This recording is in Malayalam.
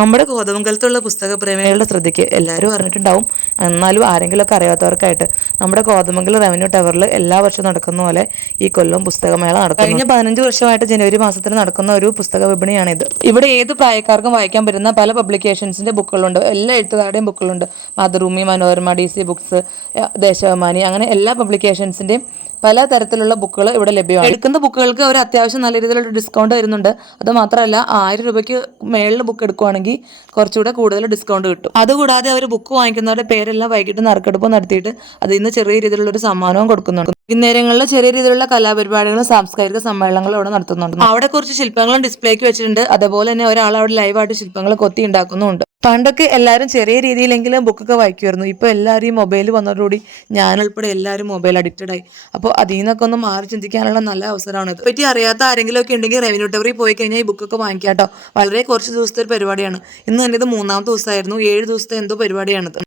നമ്മുടെ കോതമംഗലത്തുള്ള പുസ്തക പ്രേമികളുടെ ശ്രദ്ധയ്ക്ക് എല്ലാവരും അറിഞ്ഞിട്ടുണ്ടാവും. എന്നാലും ആരെങ്കിലുമൊക്കെ അറിയാത്തവർക്കായിട്ട് നമ്മുടെ കോതമംഗലം റവന്യൂ ടവറിൽ എല്ലാ വർഷവും നടക്കുന്ന പോലെ ഈ കൊല്ലം പുസ്തകമേള നടക്കുന്നു. കഴിഞ്ഞ 15 വർഷമായിട്ട് ജനുവരി മാസത്തിൽ നടക്കുന്ന ഒരു പുസ്തക വിപണിയാണിത്. ഇവിടെ ഏത് പ്രായക്കാർക്കും വായിക്കാൻ പറ്റുന്ന പല പബ്ലിക്കേഷൻസിന്റെ ബുക്കുകളുണ്ട്. എല്ലാ എഴുത്തുകാരുടെയും ബുക്കുകളുണ്ട്. മാതൃഭൂമി, മനോരമ, DC ബുക്സ്, ദേശാഭിമാനി, അങ്ങനെ എല്ലാ പബ്ലിക്കേഷൻസിന്റെയും പല തരത്തിലുള്ള ബുക്കുകൾ ഇവിടെ ലഭ്യമാണ്. എടുക്കുന്ന ബുക്കുകൾക്ക് ഒരു അത്യാവശ്യം നല്ല രീതിയിലുള്ള ഡിസ്കൗണ്ട് വരുന്നുണ്ട്. അത് മാത്രമല്ല 1000 രൂപയ്ക്ക് മേളിൽ ബുക്ക് എടുക്കുവാണെങ്കിൽ കുറച്ചുകൂടെ കൂടുതൽ ഡിസ്കൗണ്ട് കിട്ടും. അതുകൂടാതെ അവർ ബുക്ക് വാങ്ങിക്കുന്നവരുടെ പേരെല്ലാം വൈകിട്ട് നറുക്കെടുപ്പ് നടത്തിയിട്ട് അതിൽ നിന്ന് ചെറിയ രീതിയിലുള്ള ഒരു സമ്മാനവും കൊടുക്കുന്നുണ്ട്. വൈകുന്നേരങ്ങളിൽ ചെറിയ രീതിയിലുള്ള കലാപരിപാടികളും സാംസ്കാരിക സമ്മേളനങ്ങളും അവിടെ നടത്തുന്നുണ്ട്. അവിടെ കുറച്ച് ശില്പങ്ങളും ഡിസ്പ്ലേക്ക് വെച്ചിട്ടുണ്ട്. അതുപോലെ തന്നെ ഒരാൾ അവിടെ ലൈവായിട്ട് ശില്പങ്ങൾ കൊത്തി ഉണ്ടാക്കുന്നുമുണ്ട്. പണ്ടൊക്കെ എല്ലാവരും ചെറിയ രീതിയിലെങ്കിലും ബുക്കൊക്കെ വായിക്കുമായിരുന്നു. ഇപ്പോൾ എല്ലാവരും ഈ മൊബൈൽ വന്നതോടുകൂടി ഞാനുൾപ്പെടെ എല്ലാവരും മൊബൈൽ അഡിക്റ്റഡ് ആയി. അപ്പോൾ അതിൽ നിന്നൊക്കെ ഒന്ന് മാറി ചിന്തിക്കാനുള്ള നല്ല അവസരമാണ് ഇത്. പറ്റി അറിയാത്ത ആരെങ്കിലും ഒക്കെ ഉണ്ടെങ്കിൽ റവന്യൂ ടവറിൽ പോയി കഴിഞ്ഞാൽ ഈ ബുക്കൊക്കെ വാങ്ങിക്കാട്ടോ. വളരെ കുറച്ച് ദിവസത്തെ ഒരു പരിപാടിയാണ്. ഇന്ന് തന്നെ ഇത് 3ാമത്തെ ദിവസമായിരുന്നു. 7 ദിവസത്തെ എന്തോ പരിപാടിയാണിത്.